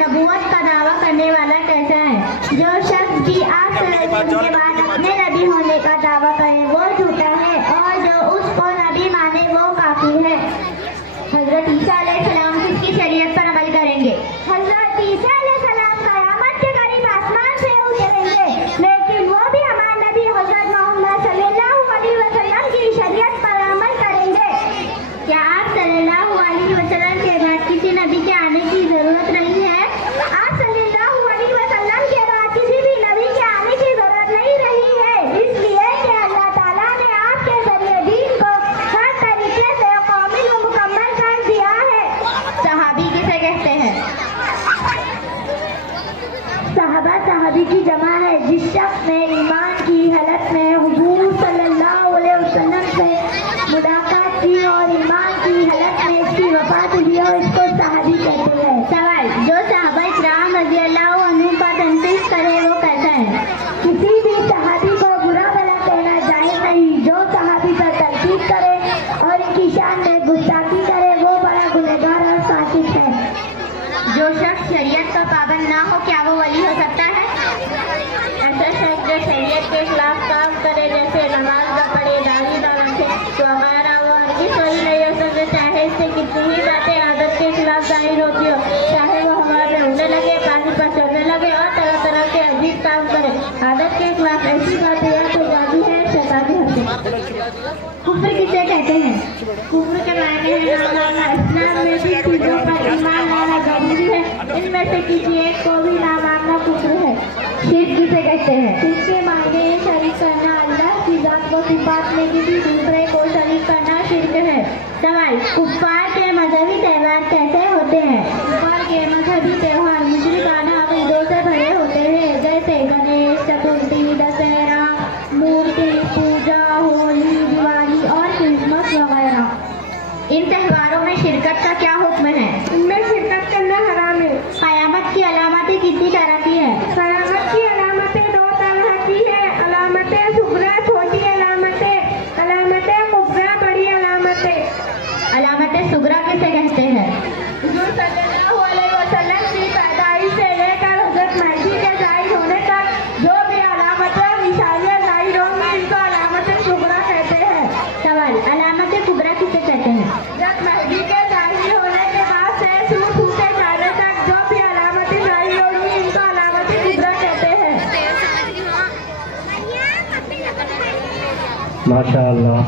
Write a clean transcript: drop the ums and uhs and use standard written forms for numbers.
नबूवत का दावा करने वाला कैसा है? जो शख्स भी आप सल्लल्लाहु के बाद अपने नबी होने का दावा करे वो झूठा है, और जो उसको नबी माने वो काफी है। हजरत ईसा अलैहिस्सलाम किसकी शरीयत पर अमल करेंगे? हजरत ईसा अलैहिस्सलाम क़यामत के करीब आसमान से उतरेंगे, लेकिन वो भी हमारे नबी हजरत मोहम्मद सल्लल्लाहु अलैहि वसल्लम की शरीयत पर अमल करेंगे। क्या आप सल्लल्लाहु अलैहि वसल्लम के बाद किसी नबी के आने की जरूरत नहीं है? आप सल्लल्लाहु अलैहि वसल्लम के बाद किसी भी नबी के आने की जरूरत नहीं रही है, इसलिए कि अल्लाह ताला ने आपके जरिए दीन को हर तरीके से कामिल व मुकम्मल कर दिया है। सहाबी किसे कहते हैं? सहाबा सहाबी की जमा है जिस शख्स ने ईमान की हालत में हुजूर सल्लल्लाहु अलैहि वसल्लम से मुलाकात की और ईमान की हालत में इसकी वफात हुई और इसको सहाबी कहते हैं। सवाल, जो सहाबा इकराम रज़ियल्लाहु अन्हुम पर तनकीद करे वो कैसा है? किसी भी सहाबी को बुरा भला कहना जायज़ नहीं। जो सहाबी पर तनकीद करे और इनकी शान में गुस्ताखी करे वो बड़ा गुनहगार और फासिक है। जो शख्स शरीयत का पाबंद ना हो क्या वो वली हो सकता है? ऐसा शख्स जो शरीयत के खिलाफ काम करे, जैसे नमाज न पढ़े, दाढ़ी न रखे वगैरह, वो हरगिज़ वली नहीं हो सकते, चाहे इससे कितनी ही बातें आदत के खिलाफ जाहिर होती हो, चाहे वो हवा में उड़ने लगे, पानी पर चढ़ने लगे और तरह तरह के अजीब काम करे। आदत के खिलाफ ऐसी बातें या तो जादू है, शैतानी हरकत। कुफ्र किसे कहते हैं? कुफ्र के मायने हैं इस्लाम में भी चीज़ों पर ईमान लाना जरूरी है, इनमें से किसी एक को भी ना मानना कुफ्र है। शिर्क किसे कहते हैं? शिर्क के मायने शरीक करना, अल्लाह की जात व सिफात में किसी दूसरे को शरीक करना शिर्क है। सवाल, कुफ्फार के मजहबी त्यौहार कैसे होते हैं? कुफ्फार के मजहबी त्यौहार मुशरिकाना अक़ीदों से भरे होते हैं, जैसे गणेश चतुर्थी, दशहरा, मूर्ति पूजा, होली, दिवाली और क्रिसमस वगैरह। इन त्योहारों में शिरकत का क्या हुक्म है? इनमें शिरकत करना हराम है। क़यामत की अलामतें कितनी तरह की है? क़यामत की अलामतें दो तरह की है, अलामतें सुगरा छोटी अलामतें, अलामतें कुबरा बड़ी अलामतें। अलामतें सुगरा किसे कहते हैं? हुजूर सल्लल्लाहु अलैहि वसल्लम की पैदाइश से लेकर हज़रत महदी के ज़ाहिर होने तक जो भी अलामतें और निशानियाँ ज़ाहिर होंगी इनको अलामतें सुगरा कहते हैं। सवाल, अलामतें कुबरा किसे कहते हैं? जब महदी के ज़ाहिर होने के बाद से सूरज टूटे जाने तक जो भी अलामतें ज़ाहिर होंगी इनको अलामतें कुबरा कहते हैं। माशाअल्लाह।